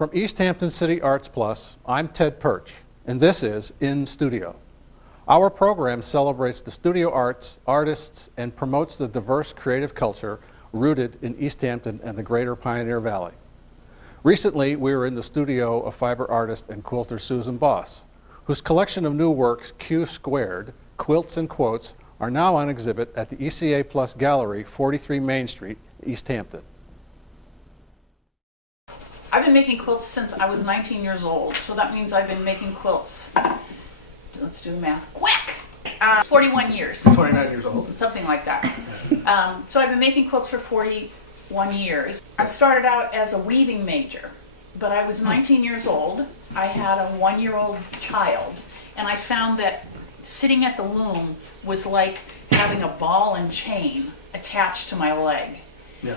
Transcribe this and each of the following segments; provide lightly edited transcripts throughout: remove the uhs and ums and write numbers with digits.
From East Hampton City Arts Plus, I'm Ted Perch, and this is In Studio. Our program celebrates the studio arts, artists, and promotes the diverse creative culture rooted in East Hampton and the greater Pioneer Valley. Recently, we were in the studio of fiber artist and quilter Susan Boss, whose collection of new works, Q Squared, Quilts and Quotes, are now on exhibit at the ECA Plus Gallery, 43 Main Street, East Hampton. I've been making quilts since I was 19 years old, so that means I've been making quilts, let's do the math, quick! 41 years. 29 years old. Something like that. So I've been making quilts for 41 years. I started out as a weaving major, but I was 19 years old. I had a 1-year-old child, and I found that sitting at the loom was like having a ball and chain attached to my leg. Yeah.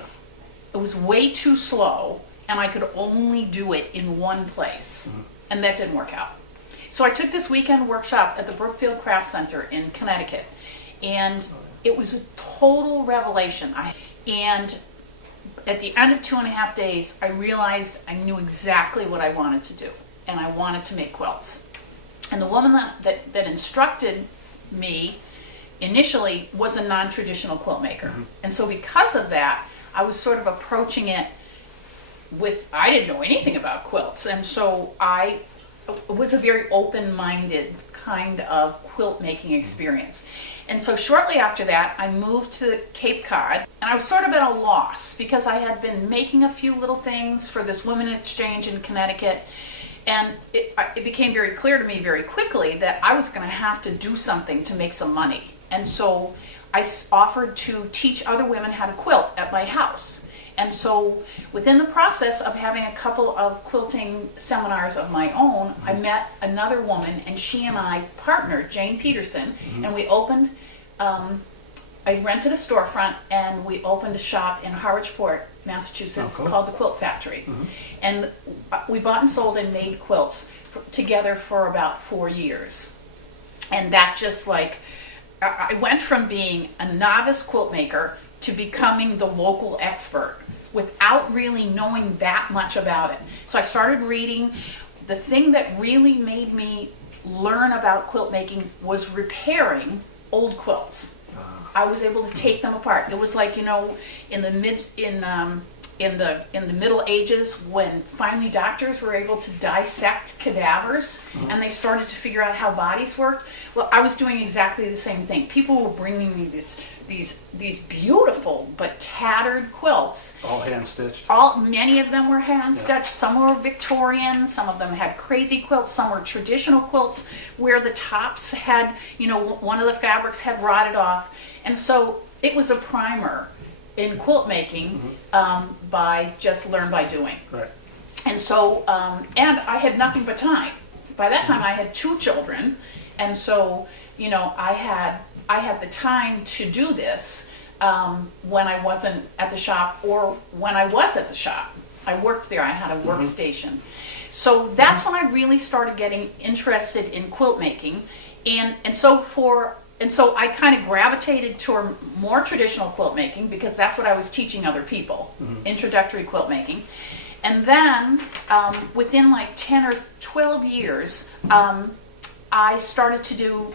It was way too slow, and I could only do it in one place, and that didn't work out. So I took this weekend workshop at the Brookfield Craft Center in Connecticut, and it was a total revelation. And at the end of 2.5 days, I realized I knew exactly what I wanted to do, and I wanted to make quilts. And the woman that instructed me initially was a non-traditional quilt maker. And so because of that, I was sort of approaching it I didn't know anything about quilts, and so it was a very open-minded kind of quilt making experience. And so shortly after that, I moved to Cape Cod, and I was sort of at a loss because I had been making a few little things for this women exchange in Connecticut, and it became very clear to me very quickly that I was going to have to do something to make some money. And so I offered to teach other women how to quilt at my house. And so within the process of having a couple of quilting seminars of my own, I met another woman, and she and I partnered, Jane Peterson, and we opened, I rented a storefront, and we opened a shop in Harwichport, Massachusetts, called the Quilt Factory. And we bought and sold and made quilts together for about 4 years. And that just I went from being a novice quilt maker to becoming the local expert without really knowing that much about it. So I started reading. The thing that really made me learn about quilt making was repairing old quilts. I was able to take them apart. It was like, in the Middle Ages, when finally doctors were able to dissect cadavers and they started to figure out how bodies worked. Well, I was doing exactly the same thing. People were bringing me these beautiful but tattered quilts. All hand stitched? Many of them were hand stitched. Some were Victorian. Some of them had crazy quilts. Some were traditional quilts where the tops had, one of the fabrics had rotted off. And so it was a primer in quilt making by just learn by doing. Right. And so, and I had nothing but time. By that time, I had 2 children, and so, I had the time to do this when I wasn't at the shop, or when I was at the shop. I worked there. I had a workstation. So that's when I really started getting interested in quilt making, and so I kind of gravitated toward more traditional quilt making because that's what I was teaching other people, introductory quilt making. And then within like 10 or 12 years, I started to do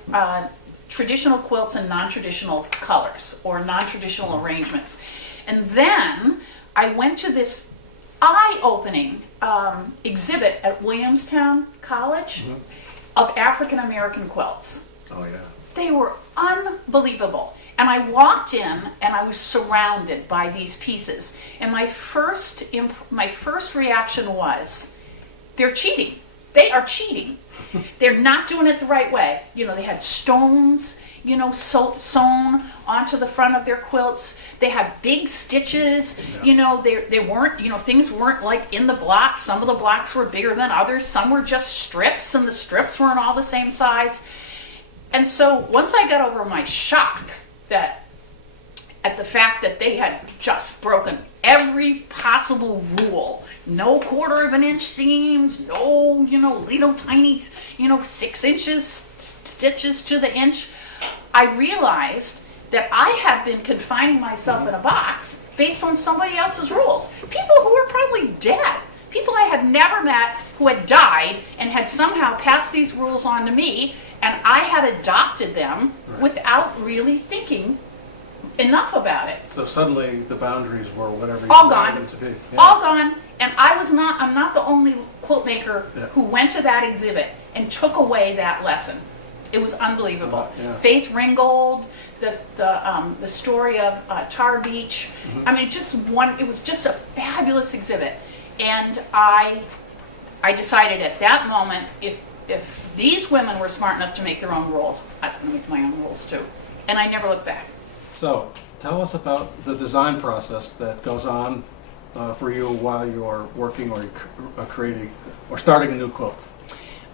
traditional quilts in non-traditional colors or non-traditional arrangements. And then I went to this eye-opening exhibit at Williamstown College of African American quilts. Oh yeah. They were unbelievable. And I walked in and I was surrounded by these pieces. And my first reaction was, they're cheating. They are cheating. They're not doing it the right way. They had stones, sewn onto the front of their quilts. They had big stitches. They weren't, things weren't like in the blocks. Some of the blocks were bigger than others. Some were just strips, and the strips weren't all the same size. And so once I got over my shock at the fact that they had just broken every possible rule, no 1/4 inch seams, no, little tiny, 6 inches stitches to the inch, I realized that I had been confining myself in a box based on somebody else's rules. People who were probably dead. People I had never met who had died and had somehow passed these rules on to me, and I had adopted them without really thinking enough about it. So suddenly the boundaries were whatever you All wanted gone. them to be. Yeah. All gone. And I'm not the only quilt maker Yeah. who went to that exhibit and took away that lesson. It was unbelievable. Yeah. Faith Ringgold, the story of Tar Beach. I mean, it was just a fabulous exhibit. And I decided at that moment, if these women were smart enough to make their own rules, I was going to make my own rules too. And I never looked back. So tell us about the design process that goes on for you while you're working or creating or starting a new quilt.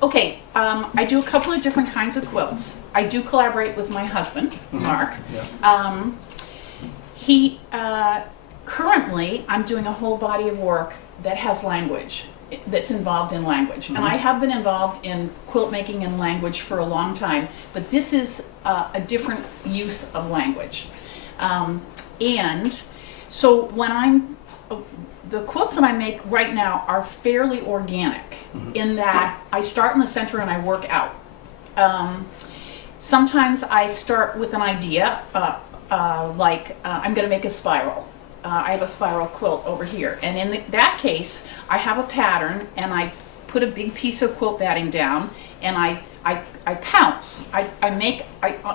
Okay, I do a couple of different kinds of quilts. I do collaborate with my husband, Mark. Yeah. He currently, I'm doing a whole body of work that has language, that's involved in language. And I have been involved in quilt making and language for a long time, but this is a different use of language. And so the quilts that I make right now are fairly organic in that I start in the center and I work out. Sometimes I start with an idea, like I'm going to make a spiral. I have a spiral quilt over here, and in that case, I have a pattern, and I put a big piece of quilt batting down, and I pounce.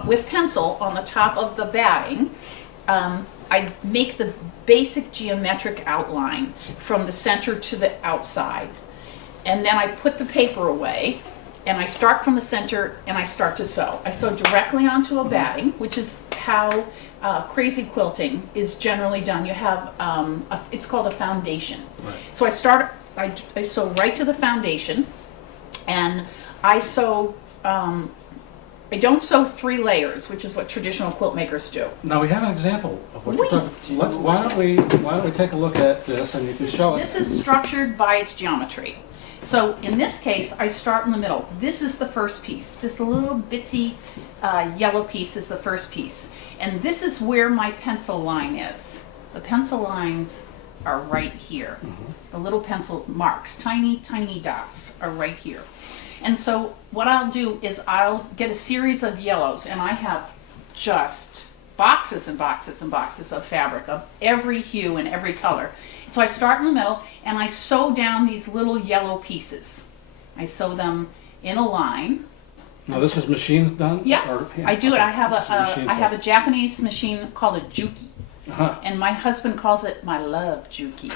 With pencil on the top of the batting, I make the basic geometric outline from the center to the outside, and then I put the paper away, and I start from the center, and I start to sew. I sew directly onto a batting, which is how crazy quilting is generally done. You have, it's called a foundation. Right. So I sew right to the foundation, and I sew, I don't sew 3 layers, which is what traditional quilt makers do. Now we have an example of what you're talking. Why don't we take a look at this and you can show us. This is structured by its geometry. So in this case, I start in the middle. This is the first piece. This little bitsy yellow piece is the first piece. And this is where my pencil line is. The pencil lines are right here. The little pencil marks, tiny, tiny dots are right here. And so what I'll do is I'll get a series of yellows, and I have just boxes and boxes and boxes of fabric of every hue and every color. So I start in the middle, and I sew down these little yellow pieces. I sew them in a line. Now this is machine done? Yeah, Or, I do it. I have Machine I have sew. a Japanese machine called a juki. And my husband calls it my love juki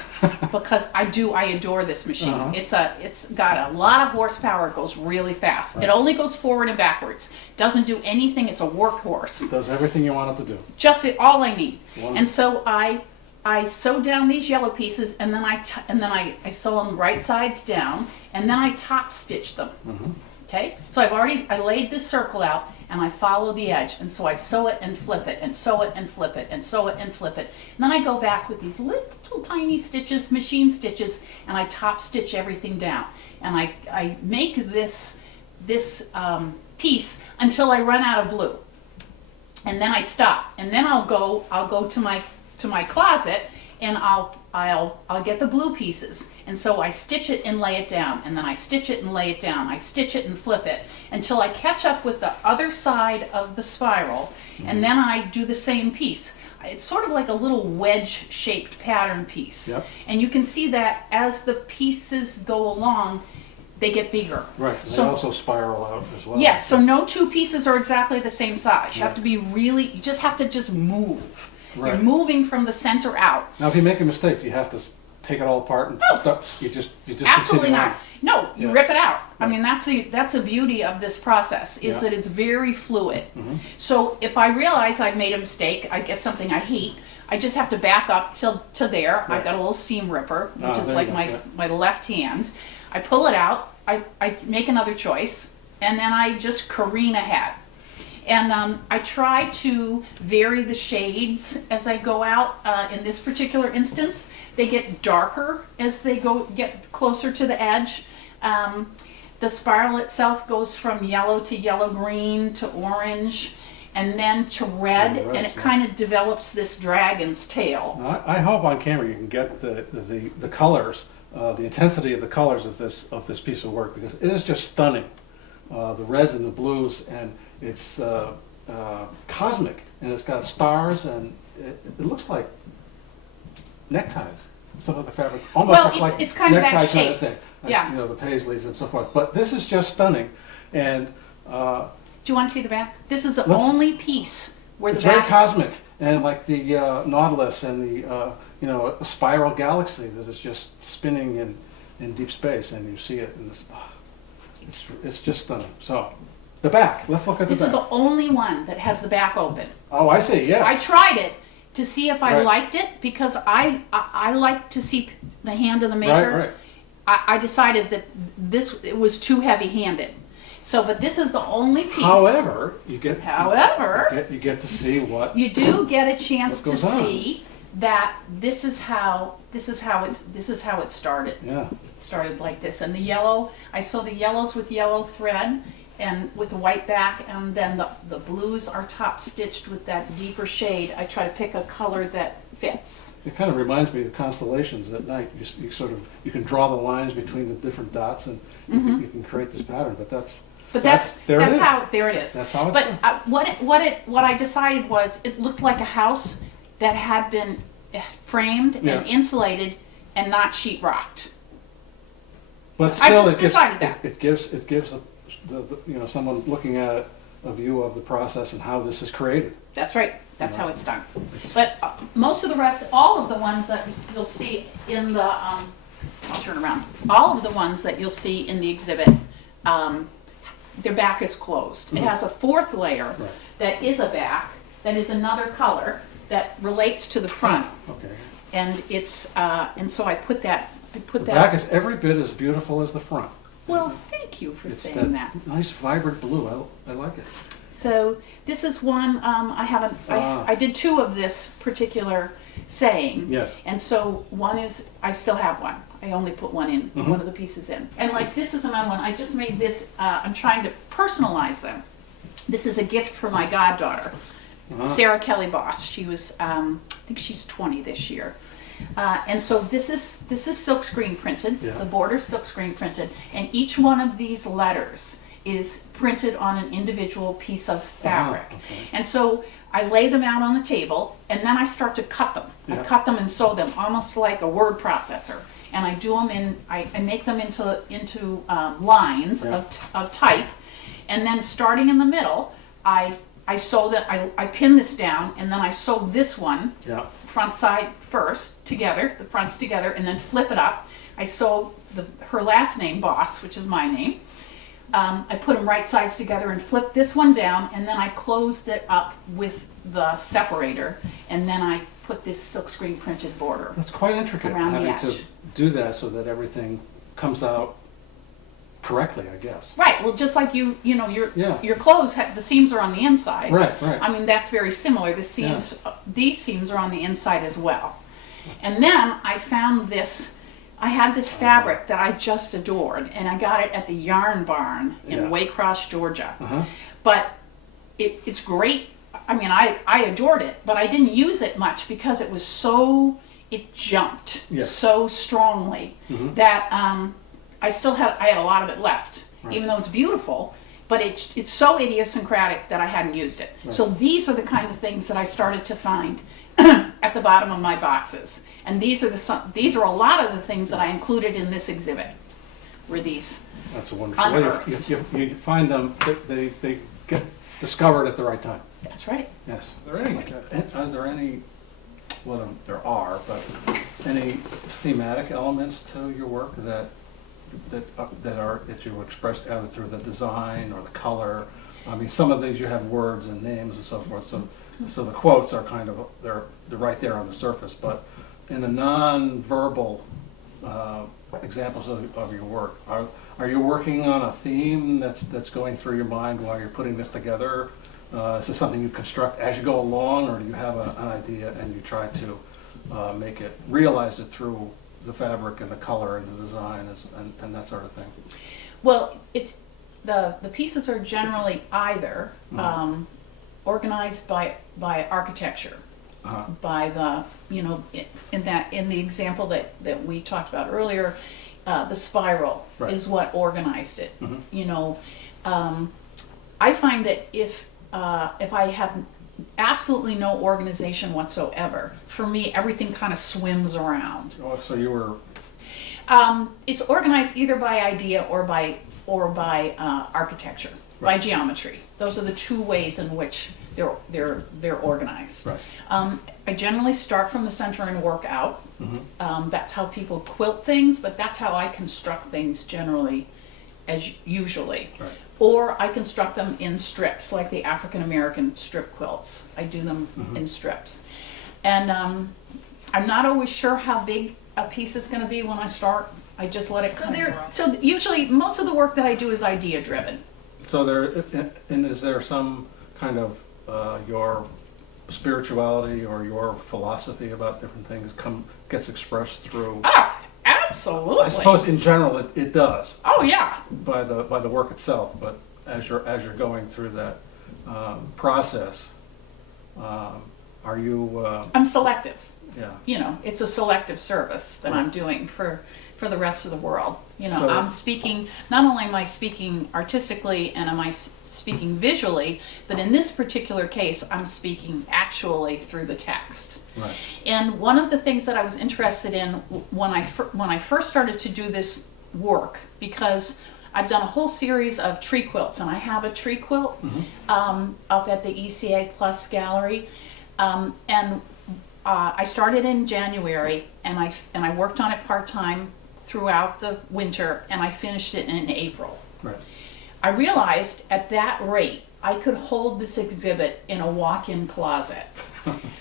because I adore this machine. It's got a lot of horsepower. It goes really fast. It only goes forward and backwards. Doesn't do anything. It's a workhorse. Does everything you want it to do. Just all I need. Wonderful. And so I sew down these yellow pieces, and then I sew them right sides down, and then I top stitch them. Okay, so I laid this circle out, and I follow the edge, and so I sew it and flip it, and sew it and flip it, and sew it and flip it. And then I go back with these little tiny stitches, machine stitches, and I top stitch everything down. And I make this piece until I run out of blue. And then I stop, and then I'll go to my closet, and I'll get the blue pieces. And so I stitch it and lay it down, and then I stitch it and lay it down. I stitch it and flip it until I catch up with the other side of the spiral, and then I do the same piece. It's sort of like a little wedge-shaped pattern piece. Yep. And you can see that as the pieces go along, they get bigger. Right, and So- they also spiral out as well. Yes, so no 2 pieces are exactly the same size. You have to be you just have to move. You're Right. moving from the center out. Now if you make a mistake, you have to take it all apart and stuff. You just Absolutely continue not. on. No, you Yeah. rip it out. I Right. mean, that's the beauty of this process, is Yeah. that it's very fluid. So if I realize I've made a mistake, I get something I hate, I just have to back up to there. Right. I've got a little seam ripper, which is there like you go, yeah. my left hand. I pull it out, I make another choice, and then I just careen ahead. And I try to vary the shades as I go out. In this particular instance, they get darker as they get closer to the edge. The spiral itself goes from yellow to yellow-green to orange, and then to red, red, and it yeah. kind of develops this dragon's tail. Now, I hope on camera you can get the colors the intensity of the colors of this piece of work, because it is just stunning. The reds and the blues, and it's cosmic, and it's got stars, and it looks like neckties. Some of the fabric almost Well, look like it's kind of that necktie kind shape. of thing. Yeah. You know, the paisleys and so forth. But this is just stunning, and Do you want to see the back? This is the Let's- only piece where the it's very back. cosmic, and like the Nautilus and the you know, a spiral galaxy that is just spinning in deep space, and you see it, and it's just stunning. So the back. Let's look at the This is back. the only one that has the back open. Oh, I see. Yes. I tried it to see if I Right. liked it because I like to see the hand of the maker. Right. Right. I decided that it was too heavy-handed. So, but this is the only piece. However, you get However, you get to see what. you do get a chance What to goes on? see that this is how it started. Yeah. It started like this, and the yellow. I saw the yellows with yellow thread and with the white back, and then the blues are top stitched with that deeper shade. I try to pick a color that fits. It kind of reminds me of constellations at night. You sort of you can draw the lines between the different dots, and you can create this pattern. But that's there it is. There it is. That's how it's But done. what I decided was it looked like a house that had been framed Yeah. and insulated and not sheetrocked. But I still, just decided that. it gives the you know, someone looking at it a view of the process and how this is created. That's right. That's how it's done. It's- But most of the rest, all of the ones that you'll see in the, I'll turn around. All of the ones that you'll see in the exhibit, their back is closed. It has a fourth layer Right. that is a back, that is another color that relates to the front. Okay. And it's, and so I put that, The back is every bit as beautiful as the front. well, thank you for It's saying that. nice, vibrant blue. I like it. So this is one, I did two of this particular saying. Yes. And so one is, I still have one. I only put one in, one of the pieces in. And like this is another one, I just made this, I'm trying to personalize them. This is a gift for my goddaughter, Sarah Kelly Boss. She was, I think she's 20 this year. And so this is silkscreen printed, Yeah. the border's silkscreen printed, and each one of these letters is printed on an individual piece of fabric. Okay. And so I lay them out on the table, and then I start to cut them. Yeah. I cut them and sew them, almost like a word processor. And I do them I make them into lines Yeah. of type, and then starting in the middle, I sew that, I pin this down, and then I sew this one Yeah. front side first together, the fronts together, and then flip it up. I sew her last name, Boss, which is my name. I put them right sides together and flip this one down, and then I closed it up with the separator, and then I put this silkscreen printed border. That's quite intricate, Around the having to edge. do that so that everything comes out correctly, I guess. Right, well, just like your Yeah. clothes, the seams are on the inside. Right. I mean, that's very similar. The seams, these seams are on the inside as well. And then I found this, I had this fabric that I just adored, and I got it at the Yarn Barn in Yeah. Waycross, Georgia. Uh-huh. But it's great. I mean, I adored it, but I didn't use it much because it was it jumped Yeah. so strongly that I had a lot of it left, Right. even though it's beautiful. But it's so idiosyncratic that I hadn't used it. Right. So these are the kind of things that I started to find at the bottom of my boxes. And these are a lot of the things that I included in this exhibit. Were these? That's a wonderful way. Unearthed. You find them, they get discovered at the right time. That's right. Yes. Are there any, well, there are, but any thematic elements to your work that you expressed either through the design or the color? I mean, some of these you have words and names and so forth, so the quotes are kind of, they're right there on the surface, but in the non-verbal examples of your work, are you working on a theme that's going through your mind while you're putting this together? Is this something you construct as you go along, or do you have an idea and you try to realize it through the fabric and the color and the design and that sort of thing? Well, it's the pieces are generally either organized by architecture. by the, in the example that we talked about earlier, the spiral Right. is what organized it. I find that if I have absolutely no organization whatsoever, for me everything kind of swims around. Oh, so you were, It's organized either by idea or by architecture, by Right. geometry. Those are the two ways in which they're organized. Right. I generally start from the center and work out. That's how people quilt things, but that's how I construct things generally, as usually. Right. Or I construct them in strips, like the African American strip quilts. I do them in strips. And I'm not always sure how big a piece is going to be when I start. I just let it kind of grow. So usually most of the work that I do is idea driven. so and is there some kind of your spirituality or your philosophy about different things gets expressed through? Ah, absolutely. I suppose in general it does Oh yeah. by the work itself, but as you're going through that process, are you? I'm selective. Yeah. It's a selective service that I'm doing for the rest of the world. So- I'm speaking, not only am I speaking artistically and am I speaking visually, but in this particular case, I'm speaking actually through the text. Right. And one of the things that I was interested in when I first started to do this work, because I've done a whole series of tree quilts, and I have a tree quilt up at the ECA Plus Gallery, and I started in January, and I worked on it part-time throughout the winter, and I finished it in April. Right. I realized at that rate I could hold this exhibit in a walk-in closet.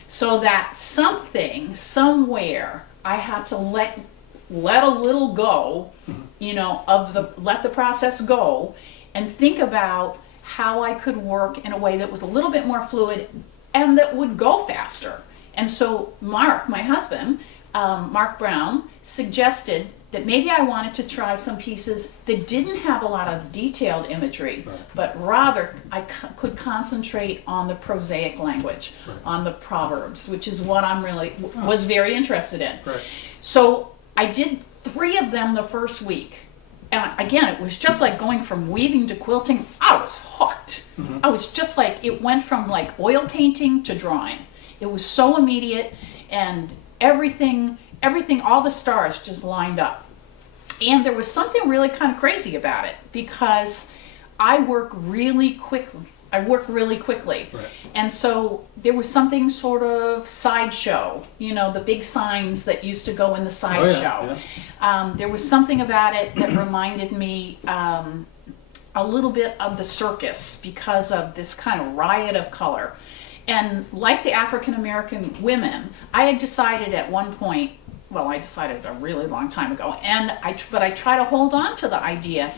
So that somewhere I had to let a little go, let the process go, and think about how I could work in a way that was a little bit more fluid and that would go faster. And so Mark, my husband, Mark Brown, suggested that maybe I wanted to try some pieces that didn't have a lot of detailed imagery, Right. but rather I could concentrate on the prosaic language, Right. on the proverbs, which is what I'm really was very interested in. Right. So I did 3 of them the first week. And again, it was just like going from weaving to quilting. I was hooked. I was just like, it went from like oil painting to drawing. It was so immediate, and everything, all the stars just lined up. And there was something really kind of crazy about it, because I work really quickly. Right. And so there was something sort of sideshow, the big signs that used to go in the sideshow. Yeah. There was something about it that reminded me a little bit of the circus, because of this kind of riot of color. And like the African American women, I had decided at one point, well, I decided a really long time ago, but I try to hold on to the idea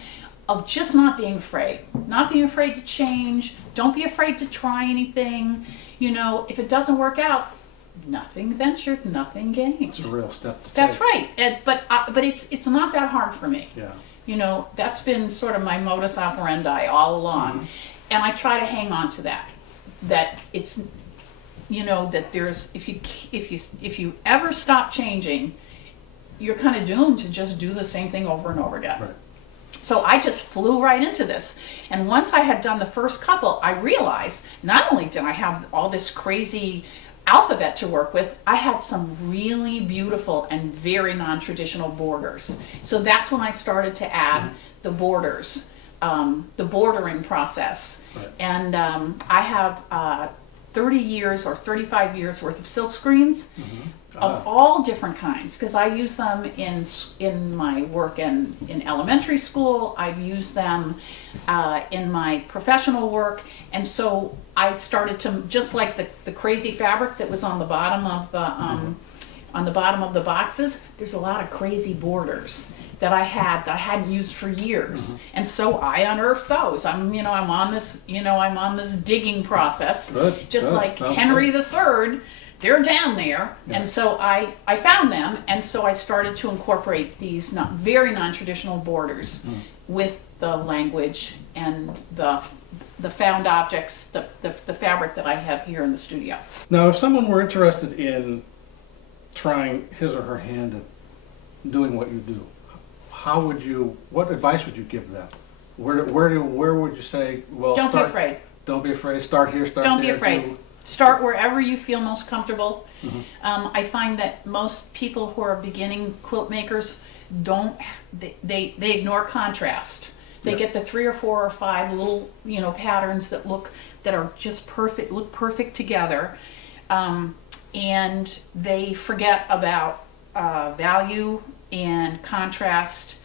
of just not being afraid to change. Don't be afraid to try anything. If it doesn't work out, nothing ventured, nothing gained. It's a real step to take. That's right. But it's not that hard for me. Yeah. That's been sort of my modus operandi all along, and I try to hang on to that. That it's, that there's, if you ever stop changing, you're kind of doomed to just do the same thing over and over again. Right. So I just flew right into this. And once I had done the first couple, I realized not only did I have all this crazy alphabet to work with, I had some really beautiful and very non-traditional borders. So that's when I started to add the borders, the bordering process. Right. And I have 30 years or 35 years worth of silk screens of all different kinds, because I use them in my work in elementary school. I've used them in my professional work, and so I started to, just like the crazy fabric that was on the bottom of the boxes. There's a lot of crazy borders that I hadn't used for years, and so I unearthed those. I'm on this digging process, Good, just good. like Sounds Henry III they're down there. Yeah. And so I found them, and so I started to incorporate these very non-traditional borders with the language and the found objects, the fabric that I have here in the studio. Now, if someone were interested in trying his or her hand at doing what you do, what advice would you give them? Where would you say, well, Don't be afraid. Don't be afraid, start here, start there. Don't be afraid. Start wherever you feel most comfortable. I find that most people who are beginning quilt makers they ignore contrast. They Yeah. get the 3 or 4 or 5 little patterns that are just perfect, look perfect together, and they forget about value and contrast,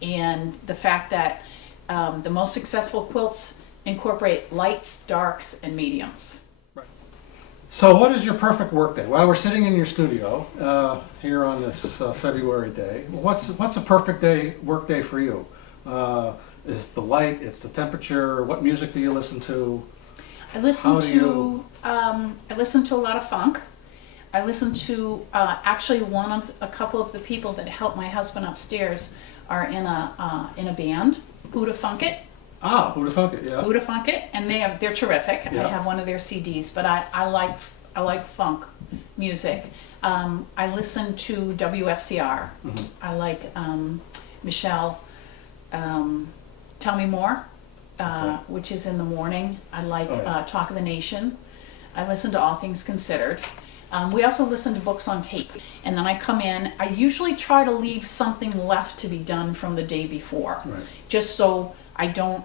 and the fact that the most successful quilts incorporate lights, darks, and mediums. So what is your perfect work day? Well, we're sitting in your studio here on this February day. What's a perfect work day for you? Is it the light? It's the temperature? What music do you listen to? I listen to a lot of funk. I listen to actually a couple of the people that help my husband upstairs are in a band, Buddha Funk It. Ah, Buddha Funk It, yeah. Buddha Funk It, and they're terrific. Yeah. I have one of their CDs, but I like funk music. I listen to WFCR. I like Michelle. Tell Me More, which is in the morning. I like Talk of the Nation. I listen to All Things Considered. We also listen to books on tape. And then I come in. I usually try to leave something left to be done from the day before, just so I don't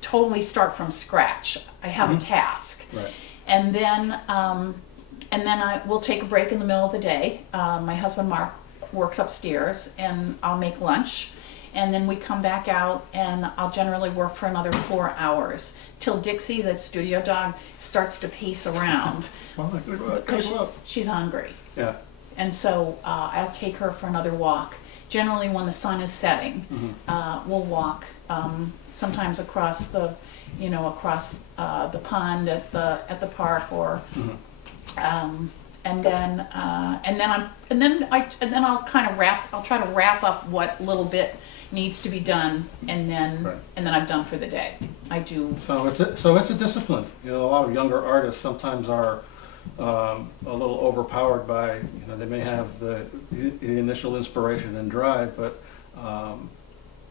totally start from scratch. I have a task. Right. And then I will take a break in the middle of the day. My husband Mark works upstairs, and I'll make lunch. And then we come back out, and I'll generally work for another 4 hours till Dixie, the studio dog, starts to pace around. Because she's hungry. Yeah. And so I'll take her for another walk. Generally, when the sun is setting, we'll walk. Sometimes across the pond at the park, or and then I'll try to wrap up what little bit needs to be done, and then I'm done for the day. I do. So it's a discipline. A lot of younger artists sometimes are a little overpowered by, they may have the initial inspiration and drive, but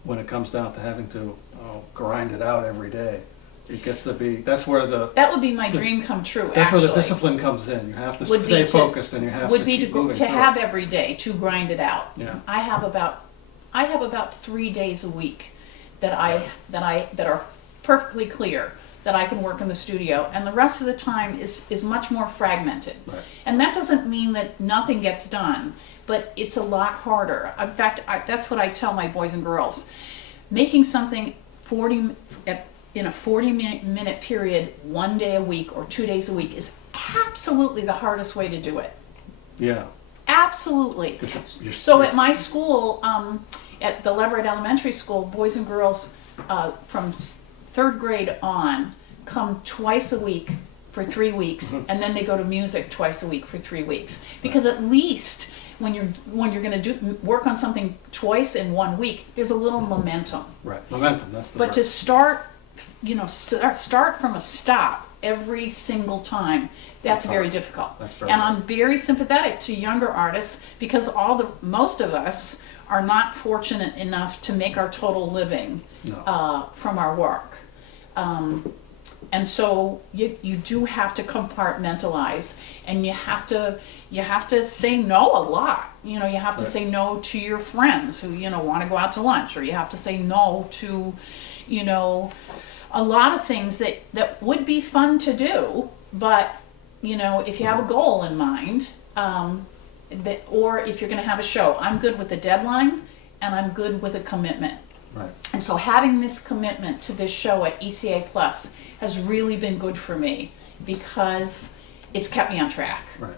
when it comes down to having to grind it out every day, it gets to be, that would be my dream come true. That's actually. where the discipline comes in. You have to stay focused, and you have to keep moving to through have it. every day to grind it out. Yeah. I have about 3 days a week that are perfectly clear that I can work in the studio, and the rest of the time is much more fragmented. Right. And that doesn't mean that nothing gets done, but it's a lot harder. In fact, that's what I tell my boys and girls. Making something in a 40-minute period, 1 day a week or 2 days a week, is absolutely the hardest way to do it. Yeah. Absolutely. So at my school, at the Leverett Elementary School, boys and girls from 3rd grade on come twice a week for 3 weeks, and then they go to music twice a week for 3 weeks. Because at least when you're going to work on something twice in 1 week, there's a little momentum. Right. Momentum. That's the But word. to start from a stop every single time, that's very difficult. That's very and hard. I'm very sympathetic to younger artists, because most of us are not fortunate enough to make our total living from our work. And so you do have to compartmentalize, and you have to say no a lot. You have to say no to your friends who want to go out to lunch, or you have to say no to a lot of things that would be fun to do, but if you have a goal in mind, or if you're going to have a show, I'm good with a deadline, and I'm good with a commitment. Right. And so having this commitment to this show at ECA Plus has really been good for me, because it's kept me on track. Right.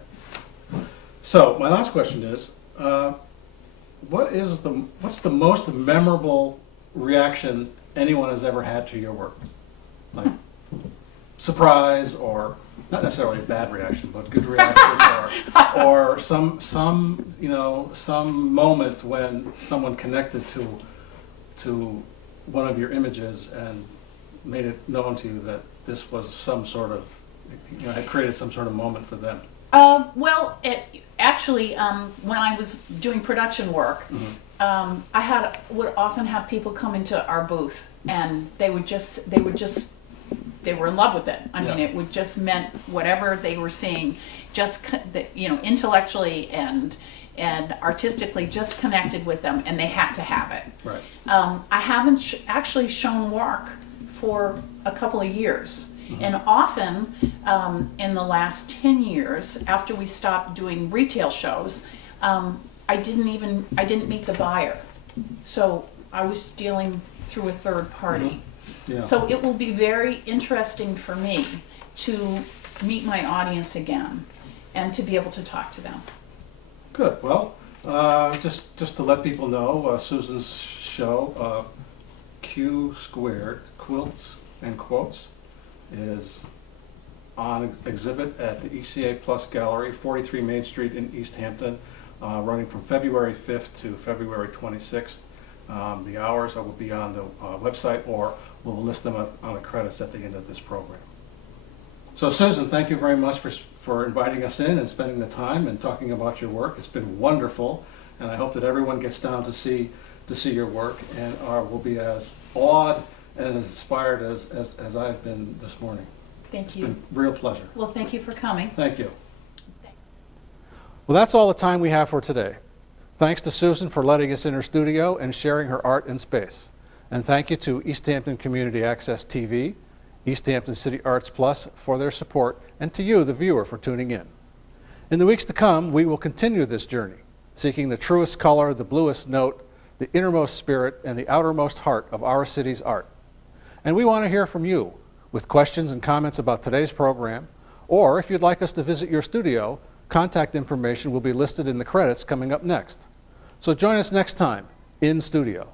So my last question is, what's the most memorable reaction anyone has ever had to your work? Like surprise, or not necessarily a bad reaction, but good reaction, or some you know, some moment when someone connected to one of your images and made it known to you that this was some sort of, you know, had created some sort of moment for them? Well, actually, when I was doing production work, would often have people come into our booth, and they were in love with it. I mean, it would just meant whatever they were seeing, just you know, intellectually and artistically, just connected with them, and they had to have it. Right. I haven't actually shown work for a couple of years. And often, in the last 10 years, after we stopped doing retail shows, I didn't meet the buyer. So I was dealing through a third party. Yeah. So it will be very interesting for me to meet my audience again and to be able to talk to them. Good. Well, just to let people know, Susan's show, Q Squared, Quilts and Quotes, is on exhibit at the ECA Plus Gallery, 43 Main Street in East Hampton, running from February 5th to February 26th. The hours will be on the website, or we'll list them on the credits at the end of this program. So Susan, thank you very much for inviting us in and spending the time and talking about your work. It's been wonderful, and I hope that everyone gets down to see your work and will be as awed and as inspired as I've been this morning. Thank you. It's been a real pleasure. Well, thank you for coming. Thank you. Well, that's all the time we have for today. Thanks to Susan for letting us in her studio and sharing her art and space. And thank you to East Hampton Community Access TV, East Hampton City Arts Plus for their support, and to you, the viewer, for tuning in. In the weeks to come, we will continue this journey, seeking the truest color, the bluest note, the innermost spirit, and the outermost heart of our city's art. And we want to hear from you with questions and comments about today's program, or if you'd like us to visit your studio, contact information will be listed in the credits coming up next. So join us next time in studio.